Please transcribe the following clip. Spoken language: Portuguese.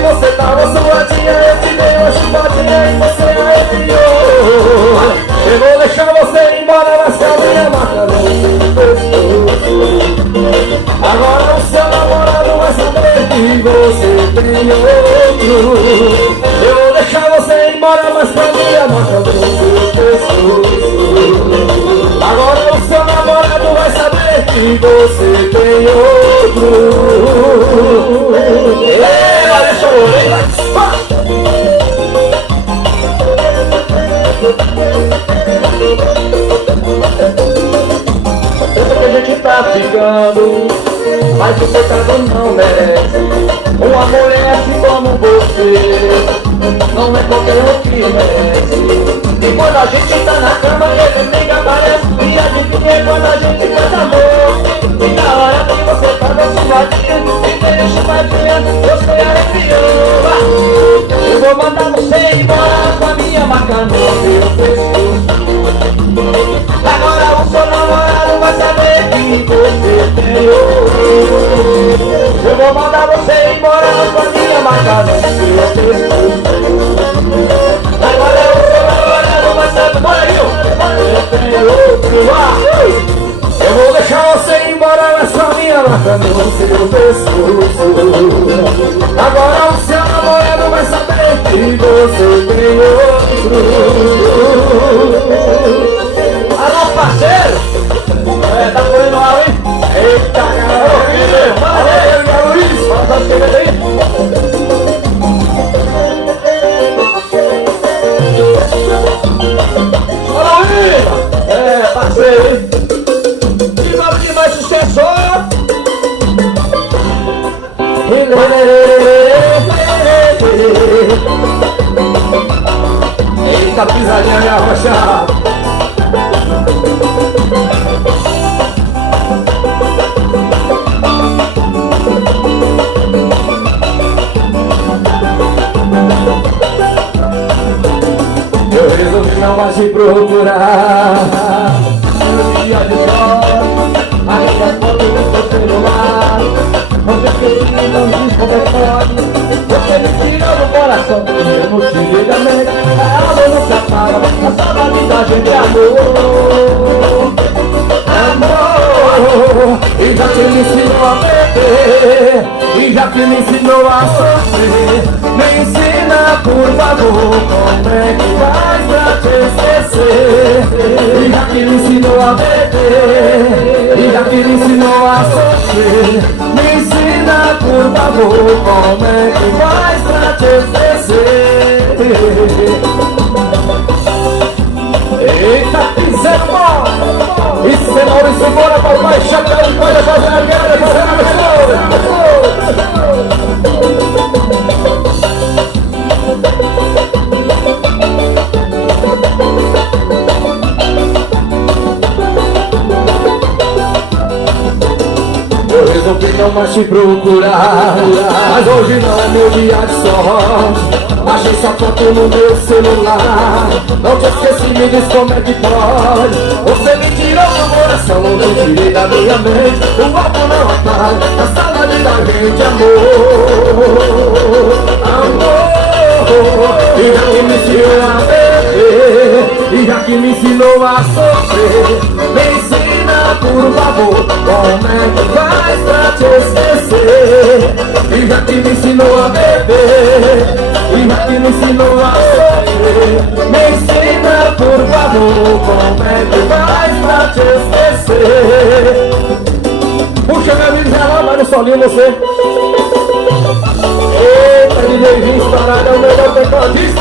você tava suadinha, eu te dei uma chupadinha e você arrepiou. Eu vou deixar você ir embora, mas com a minha marca no pescoço. Agora o seu namorado vai saber que você tem outro. Eu vou deixar você ir embora, mas com a minha marca no pescoço. Agora o seu namorado vai saber que você tem outro. Olha só, eu sei que a gente tá ficando, mas o pecado não merece uma mulher assim como você. Não é qualquer um que merece. E quando a gente tá na cama, ele liga, aparece. E adivinha quando a gente faz amor. E na hora que você tá na chupadinha, e tem chupadinha, você arrepiou. Eu vou mandar você embora com a minha marca no seu pescoço. Agora o seu namorado vai saber que você tem outro. Eu vou mandar você embora com a minha marca no seu pescoço. Agora o seu namorado vai saber, olha aí, eu tenho outro. Eu vou deixar você ir embora, mas com a minha marca no seu pescoço. Agora o seu namorado vai saber que você tem outro. Alô, parceiro! Tá correndo mal, hein? Eita, caramba! Fala aí, Luiz! Fala as coisas aí! Olha aí! Parceiro, hein? Que nome de mais sucesso! Eita, pisadinha, minha rocha! Eu resolvi não mais te procurar. No dia de sol, ainda foto no seu celular. Você esqueci e não diz como é que pode. Você me tirou do coração, eu não te dei da mente. A alma nunca acaba, a saudade da gente é amor. Amor, e já que me ensinou a beber, e já que me ensinou a sofrer, me ensina por favor como é que faz pra te esquecer. E já que me ensinou a beber, e já que me ensinou a sofrer, me ensina por favor como é que faz pra te esquecer. Eita, piseiro bom! Isso é Maurício, bora papai, chapéu, olha fazer a guerra, piseiro eu resolvi não mais te procurar, mas hoje não é meu dia de sorte. Achei sua foto no meu celular, não te esqueci, me diz como é que pode. Você me tirou do coração, não te tirei da minha mente. O álcool não apaga a saudade da gente, amor. Amor, e já que me ensinou a beber, e já que me ensinou a sofrer, me ensina por favor como é que faz pra te esquecer. E já que me ensinou a beber, e já que me ensinou a sofrer, me ensina por favor como é que faz pra te esquecer. Puxa meu amigo, já lá, vai no solinho você. Eita, DJ Vince, parada, é o melhor tecladista.